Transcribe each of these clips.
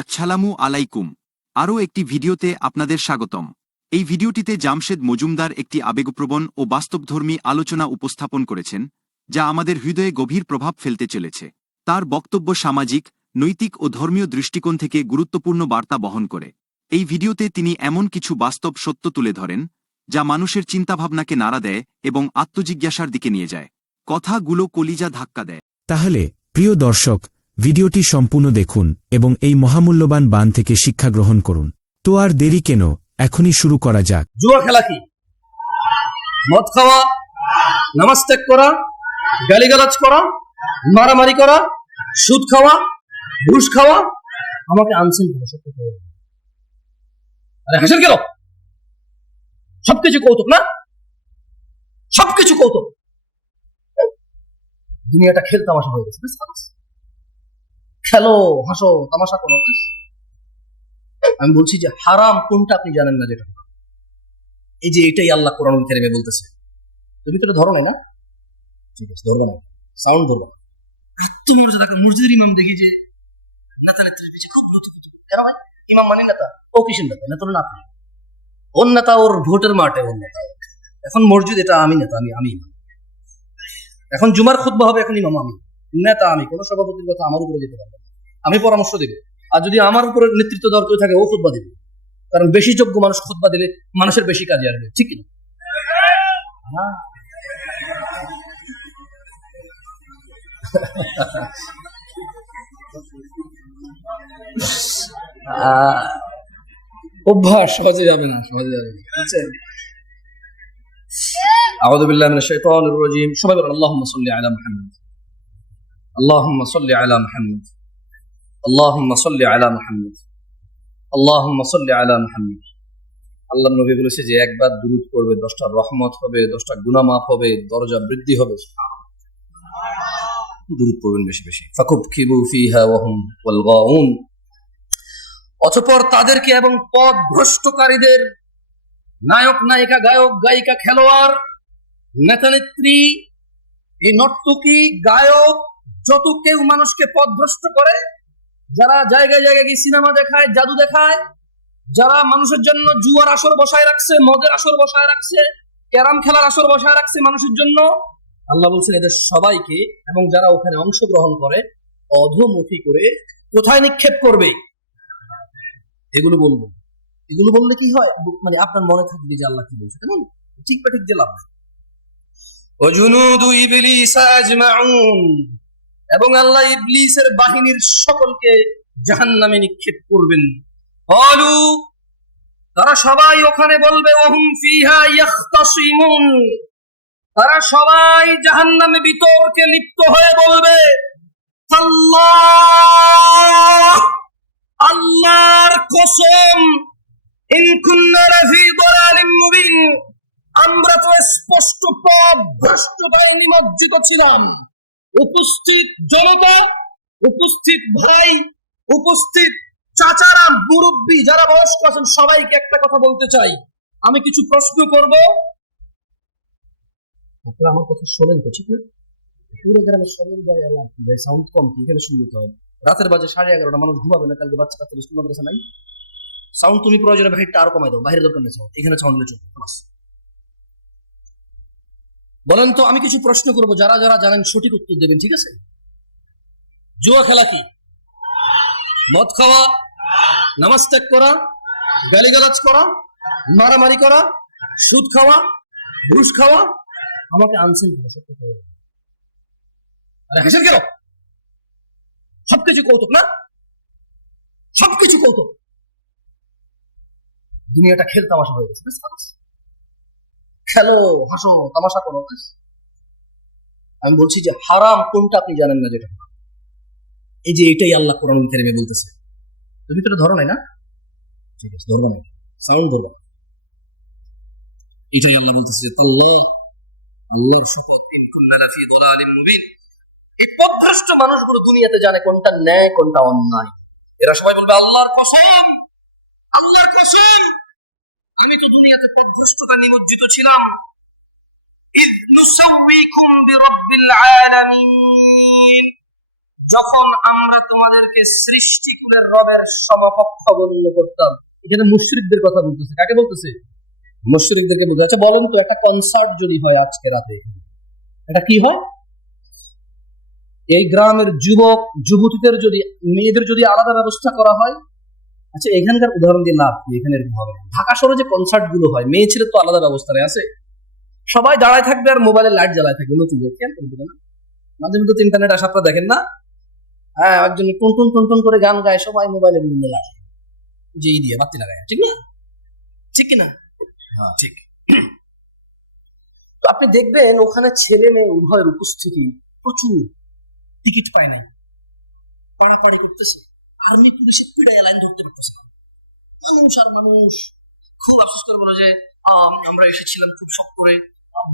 আসসালামু আলাইকুম। আরও একটি ভিডিওতে আপনাদের স্বাগতম। এই ভিডিওটিতে জামশেদ মজুমদার একটি আবেগপ্রবণ ও বাস্তবধর্মী আলোচনা উপস্থাপন করেছেন, যা আমাদের হৃদয়ে গভীর প্রভাব ফেলতে চলেছে। তার বক্তব্য সামাজিক, নৈতিক ও ধর্মীয় দৃষ্টিকোণ থেকে গুরুত্বপূর্ণ বার্তা বহন করে। এই ভিডিওতে তিনি এমন কিছু বাস্তব সত্য তুলে ধরেন, যা মানুষের চিন্তাভাবনাকে নাড়া দেয় এবং আত্মজিজ্ঞাসার দিকে নিয়ে যায়। কথাগুলো কলিজা ধাক্কা দেয়। তাহলে প্রিয় দর্শক, ভিডিওটি সম্পূর্ণ দেখুন এবং এই মহামূল্যবান বাণ থেকে শিক্ষা গ্রহণ করুন। তো আর দেরি কেন, এখনই শুরু করা যাক। জুয়া খেলা কি? মদ খাওয়া, নামাজ ত্যাগ করা, গালিগালাজ করা, মারামারি করা, সুদ খাওয়া, ঘুষ খাওয়া। আমাকে আনছেন আরে হাসেন কেন? সবকিছু কৌতুক না? সবকিছু কৌতুক। দুনিয়াটা খেল তামাশা হয়ে গেছে। খেলো, হাসো, তামাশা করো। আমি বলছি যে হারাম কোনটা আপনি জানেন না, যেটা এই যে এটাই আল্লাহ কোরআন কারিমে বলতেছে। তুমি তো এটা ধরো না? ঠিক আছে, ধরবো না, সাউন্ড ধরবো। এত মর্যাদা, মসজিদের ইমাম দেখি যে নেতা নেত্রীর পিছিয়ে খুব কেন ভাই? ইমাম মানে নেতা, ও কিসের নেতা? নেতা না আপনি, ওর নেতা ওর ভোটের মাঠে ওর নেতা। এখন মসজিদ এটা আমি নেতা, আমি ইমাম। এখন জুমার খুতবা হবে, এখন ইমাম আমি, নেতা আমি। কোন সভাপতির কথা আমার উপরে যেতে পারবে, আমি পরামর্শ দেব। আর যদি আমার উপরে নেতৃত্ব দেওয়ার কেউ থাকে, ও খুতবা দেবে। কারণ বেশি যোগ্য মানুষ খুতবা দিলে মানুষের বেশি কাজে আসবে, ঠিক কিনা? অভ্যাস সহজে যাবে না, সহজে যাবে না, বুঝছেন? আউযু বিল্লাহি মিনাশ শাইতানির রাজীম। সবাই বলেন আল্লাহুম্মা সাল্লি আলা মুহাম্মাদ, আল্লাহুম্মা সাল্লি আলা মুহাম্মাদ, আল্লাহুম্মা সাল্লি আলা মুহাম্মাদ, আল্লাহুম্মা সাল্লি আলা মুহাম্মাদ। আল্লাহর নবী বলেছে যে একবার দুরূদ পড়বে 10টা রহমত হবে, 10টা গুনাহ মাফ হবে, দরজা বৃদ্ধি হবে। দুরূদ পড়বেন বেশি বেশি। ফাকুবকিবু ফিহা ওয়া হুম ওয়াল গাউন। অতঃপর তাদেরকে এবং পথভ্রষ্টকারীদের, নায়ক নায়িকা, গায়ক গায়িকা, খেলোয়াড়, নেতা নেত্রী, এই নর্তকী, গায়ক, যত কেউ মানুষকে পথভ্রষ্ট করে, যারা জায়গায় জায়গায় গিয়ে সিনেমা দেখায়, জাদু দেখায়, যারা মানুষের জন্য জুয়ার আসর বসায় রাখছে, মদের আসর বসায় রাখছে, ক্যারাম খেলার আসর বসায় রাখছে মানুষের জন্য, আল্লাহ বলছেন এদের সবাইকে এবং যারা ওখানে অংশগ্রহণ করে অধোমুখী করে কোথায় নিক্ষেপ করবে? এগুলো বলবো। এগুলো বললে কি হয়, মানে আপনার মনে থাকবে যে আল্লাহ কি বলছে, কেমন ঠিক বা ঠিক যে লাভ। ওয়াজুনুদু ইবলিস আজমাউন, এবং আল্লাহ ইবলিসের বাহিনীর সকলকে জাহান্নামে নিক্ষেপ করবেন। ক্বালু, তারা সবাই ওখানে বলবে, ওয়াহুম ফিহা ইয়াখতাসিমুন, তারা সবাই জাহান্নামে বিতর্কে লিপ্ত হয়ে বলবে, আল্লাহ, আল্লাহর কসম, ইন কুন্না লাফি দালালিন মুবিন, আমরা তো স্পষ্ট পথভ্রষ্টতায় নিমজ্জিত ছিলাম। উপস্থিত জনতা, উপস্থিত ভাই, উপস্থিত চাচারা, মুরব্বী, যারা বয়স্ক আছেন, সবাইকে একটা কথা বলতে চাই। আমি কিছু প্রশ্ন করব, আপনারা আমার কথা শোনেন তো, ঠিক না? পুরো গ্রামে শোনেন, ভাই সাউন্ড কম কি, এখানে শুনতে হবে। রাতের বাজে 11:30, মানুষ ঘুমাবে না, কালকে বাচ্চা কাচ্চা স্কুল মাদ্রাসা নাই। সাউন্ড তুমি প্রয়োজনে বাহিরটা আরো কমাই দাও, বাইরের দরকার নেই সাউন্ড, এখানে সাউন্ড হলে চলবে। বলেন তো, আমি কিছু প্রশ্ন করব, যারা যারা জানেন সঠিক উত্তর দেবেন, ঠিক আছে? জুয়া খেলা কি? মদ খাওয়া, নামাজ ত্যাগ করা, গালিগালাজ করা, মারামারি করা, সুদ খাওয়া, ঘুষ খাওয়া। আমাকে আনছেন আরে হাসেন কেন? সবকিছু কৌতুক না? সবকিছু কৌতুক। দুনিয়াটা খেল তামাশা হয়ে গেছে। খেলো, হাসো, তামাশা করো। আমি বলছি যে হারাম কোনটা আপনি জানেন না, যেটা এই যে এটাই আল্লাহ কোরআন কারিমে বলতেছে। তুমি তো এটা ধরো না? ঠিক আছে, ধরবো না, সাউন্ড ধরবো। এটাই আল্লাহ বলতেছে যে আল্লাহর শপথ, ইন কুন্না লাফি দালালিন মুবিন, এই পথভ্রষ্ট মানুষগুলো দুনিয়াতে জানে কোনটা ন্যায় কোনটা অন্যায়। এরা সবাই বলবে আল্লাহর কসম, আল্লাহর কসম, আমি তো দুনিয়াতে পথভ্রষ্টতা নিমজ্জিত ছিলাম। ইয নুসাউইকুম বিরাব্বিল আলামিন, যখন আমরা তোমাদেরকে সৃষ্টিকুলের রবের সমকক্ষ গণ্য করতাম। এখানে মুশরিকদের কথা বলতেছে, কাকে বলতেছে? মুশরিকদেরকে বলতে। আচ্ছা বলেন তো, একটা কনসার্ট যদি হয় আজকে রাতে, এটা কি হয়? এই গ্রামের যুবক যুবতীদের যদি, মেয়েদের যদি আলাদা ব্যবস্থা করা হয়। আচ্ছা এখানকার উদাহরণ দিয়ে লাভ কি? এখানে এরকম হবে। ঢাকা শহরে যে কনসার্ট গুলো হয়, মেয়ে ছেলে তো আলাদা ব্যবস্থা নেই, আছে? সবাই দাঁড়ায় থাকবে আর মোবাইলের লাইট জ্বালায় থাকবে। নতুন খেয়াল করবে না? মাঝে মধ্যে ইন্টারনেট আসা আপনারা দেখেন না? হ্যাঁ, একজন টুন টুন টুন করে গান গায়, সবাই মোবাইলে বিভিন্ন লাগায়, যে দিয়ে বাতি লাগায়, ঠিক না? ঠিক কিনা? হ্যাঁ ঠিক। তো আপনি দেখবেন ওখানে ছেলে মেয়ে উভয়ের উপস্থিতি প্রচুর। টিকিট পায় নাই, পাড়াপাড়ি করতেছে, আর্মি পুলিশের পিড়ায় লাইন ধরতে পারতেছে না। মানুষ আর মানুষ খুব আফসোস করে বলে যে আমরা এসেছিলাম খুব শখ করে,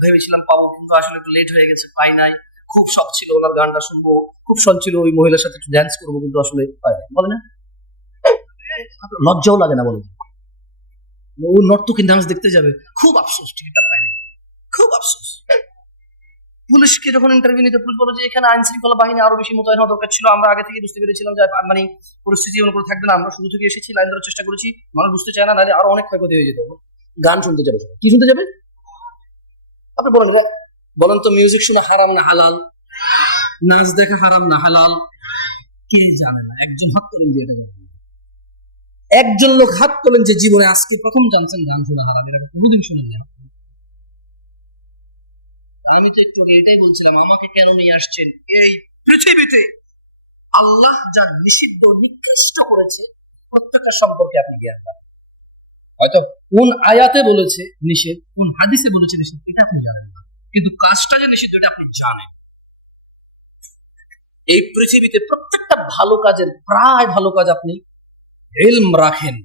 ভেবেছিলাম পাবো, কিন্তু আসলে একটু লেট হয়ে গেছে, পাই নাই। খুব শখ ছিল ওনার গানটা শুনবো, খুব শখ ছিল ওই মহিলার সাথে একটু ড্যান্স করবো, কিন্তু আসলে পাই নাই। বলে না, লজ্জাও লাগে না? বলে ও নর্তকী ডান্স দেখতে যাবে, খুব আফসোস টিকিটটা পায় নাই, খুব আফসোস। পুলিশকে যখন ইন্টারভিউ নিতে, পুলিশ বলো যে এখানে আইন শৃঙ্খলা বাহিনী আরো বেশি মোতায়েন হওয়া দরকার ছিল, আমরা আগে থেকে বুঝতে পেরেছিলাম যে মানে পরিস্থিতি এমন করে থাকবে না, আমরা শুরু থেকে এসেছি, লাইন ধরার চেষ্টা করেছি, মানুষ বুঝতে চায় না, নাহলে আরো অনেক ক্ষয়ক্ষতি হয়ে যেত। গান শুনতে যাবে, কি শুনতে যাবে? আপনি বলেন, বলেন তো, মিউজিক শোনা হারাম না হালাল? নাচ দেখা হারাম না হালাল? কে জানে না? একজন হাত তোলেন যে এটা বলেন, একজন লোক হাত তোলেন যে জীবনে আজকে প্রথম জানছেন গান শোনা হারাম, এটা কোনোদিন শুনেন না। আমি তো একটু এটাই বলছিলাম, আমাকে কেন নিয়ে আসছেন এই পৃথিবীতে? আল্লাহ যা নিষিদ্ধ নিকৃষ্ট করেছে প্রত্যেকটা সম্পর্কে আপনি জ্ঞান রাখেন। হয়তো কোন আয়াতে বলেছে নিষেধ, কোন হাদিসে বলেছে নিষেধ, এটা আপনি জানেন না, কিন্তু কাজটা যে নিষিদ্ধ এটা আপনি জানেন। এই পৃথিবীতে প্রত্যেকটা ভালো কাজের, প্রায় ভালো কাজ আপনি ইলম রাখেন।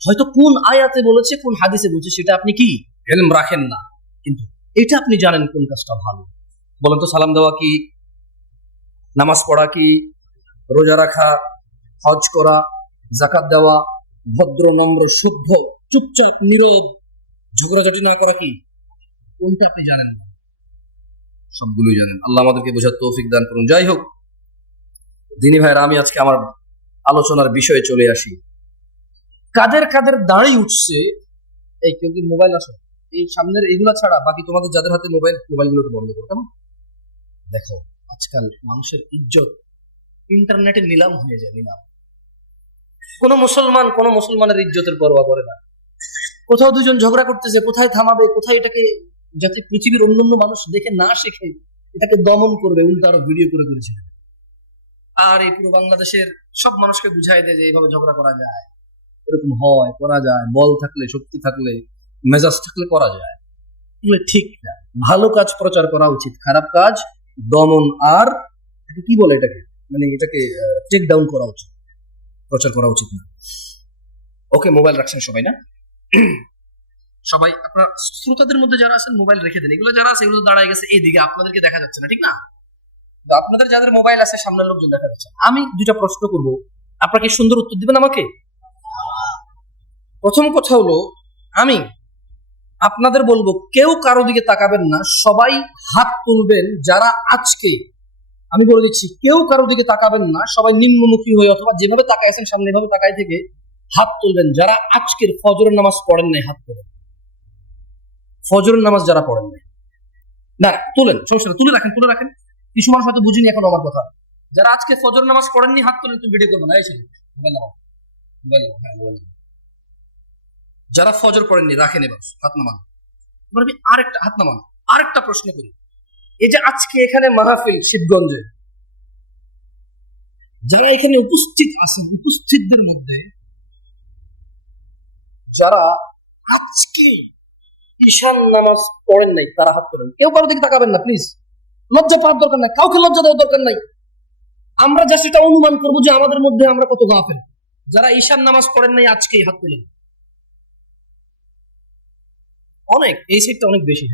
হয়তো কোন আয়াতে বলেছে, কোন হাদিসে বলেছে, সেটা আপনি কি ইলম রাখেন না, কিন্তু এটা আপনি জানেন কোন কাজটা ভালো। বলেন তো, সালাম দেওয়া কি, নামাজ পড়া কি, রোজা রাখা, হজ করা, যাকাত দেওয়া, ভদ্র নম্র শুদ্ধ চুপচাপ নীরব ঝগড়াঝাটি না করা কি, কোনটা আপনি জানেন না? সবগুলোই জানেন। আল্লাহ আমাদেরকে বোঝার তৌফিক দান করুন। যাই হোক দিনী ভাইরা, আমি আজকে আমার আলোচনার বিষয়ে চলে আসি। কাদের কাদের দাঁড়িয়ে উঠছে এই কেউ মোবাইল আসো, এই সামনের এইগুলা ছাড়া বাকি তোমাদের যাদের হাতে মোবাইল, মোবাইলগুলোকে বন্ধ করো, কেমন? দেখো আজকাল মানুষের ইজ্জত ইন্টারনেটে নিলাম হয়ে যায়, নিলাম। কোন মুসলমান কোন মুসলমানের ইজ্জতের পরোয়া করে না। কোথাও দুজন ঝগড়া করতেছে, কোথায় থামাবে, কোথায় এটাকে, যাতে পৃথিবীর অন্যান্য মানুষ দেখে না শেখে, এটাকে দমন করবে, উল্টা আরো ভিডিও করে করেছে। আর এই পুরো বাংলাদেশের সব মানুষকে বুঝাই দেয় যে এইভাবে ঝগড়া করা যায়, এরকম হয়, করা যায়, বল থাকলে, শক্তি থাকলে, মেজাজ থাকলে করা যায়। ঠিক না, ভালো কাজ প্রচার করা উচিত, খারাপ কাজ দমন আর কি বলে এটাকে, মানে এটাকে টেক ডাউন করা উচিত, প্রচার করা উচিত না। ওকে, মোবাইল রাখছেন সবাই না? সবাই আপনার শ্রোতাদের মধ্যে যারা আছেন মোবাইল রেখে দেন। এগুলো যারা আছে এগুলো দাঁড়ায় গেছে এইদিকে, আপনাদেরকে দেখা যাচ্ছে না, ঠিক না? আপনাদের যাদের মোবাইল আছে সামনের লোকজন দেখা যাচ্ছে। আমি দুইটা প্রশ্ন করব, আপনাকে সুন্দর উত্তর দিবেন আমাকে। প্রথম কথা হলো, আমি আপনাদের বলবো কেউ কারো দিকে তাকাবেন না, সবাই হাত তুলবেন যারা আজকে, আমি বলে দিচ্ছি, কেউ কারো দিকে তাকাবেন না, সবাই নিম্নমুখী হয়ে অথবা যেভাবে তাকাইছেন সামনে এভাবে তাকাই থেকে হাত তুলবেন যারা আজকের ফজরের নামাজ পড়েন নাই। হাত তুলেন ফজরের নামাজ যারা পড়েন নাই। না তুলেন, সমস্যা না, তুলে রাখেন, তুলে রাখেন। কিছু মানুষ হয়তো বুঝিনি এখন আমার কথা। যারা আজকে ফজর নামাজ পড়েননি হাত তুলেন, তুমি ভিডিও করবো না, এই ছিল যারা ফজর পড়েননি রাখেন, এবার হাত নামান। আরেকটা হাত নামান। আরেকটা প্রশ্ন করি, এই যে আজকে এখানে মাহফিল শিবগঞ্জে, যারা এখানে উপস্থিত আছেন, উপস্থিতদের মধ্যে যারা আজকে ঈশান নামাজ পড়েন নাই তারা হাত তোলেন। কেউ কারো দিকে তাকাবেন না প্লিজ, লজ্জা পাওয়ার দরকার নাই, কাউকে লজ্জা দেওয়ার দরকার নাই। আমরা যা সেটা অনুমান করবো যে আমাদের মধ্যে আমরা কত গাফেল। যারা ঈশান নামাজ পড়েন নাই আজকেই হাত তোলেন। অনেক, এই সাইডটা অনেক বেশি।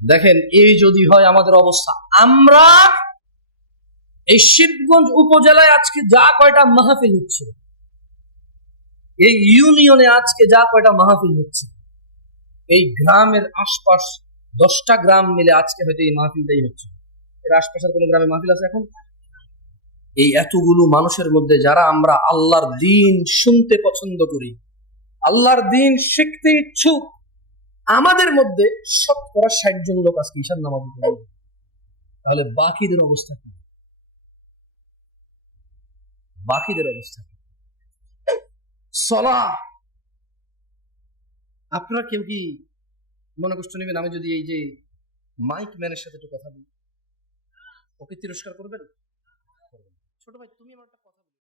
দেখেন এই যদি হয় আমাদের অবস্থা, আমরা এই শিবগঞ্জ উপজেলায় আজকে যা কয়টা মাহফিল হচ্ছে, এই ইউনিয়নে আজকে যা কয়টা মাহফিল হচ্ছে, এই গ্রামের আশপাশ 10টা গ্রাম মিলে আজকে হয়তো এই মাহফিলটাই হচ্ছে। এর আশপাশের কোনো গ্রামে মাহফিল আছে এখন? এই এতগুলো মানুষের মধ্যে যারা আমরা আল্লাহর দ্বীন শুনতে পছন্দ করি, আল্লাহর দ্বীন শিখতে ইচ্ছুক, আমাদের মধ্যে 60 জন লোক আজকে ঈশান নামাজ পড়ে, তাহলে বাকিদের অবস্থা কি? বাকিদের অবস্থা কি? সালাহ, আপনারা কেউ কি মনে কষ্ট নেবেন আমি যদি এই যে মাইক ম্যানের সাথে একটু কথা বলি? ওকে তিরস্কার করবেন? ছোট ভাই, তুমি আমার একটা কথা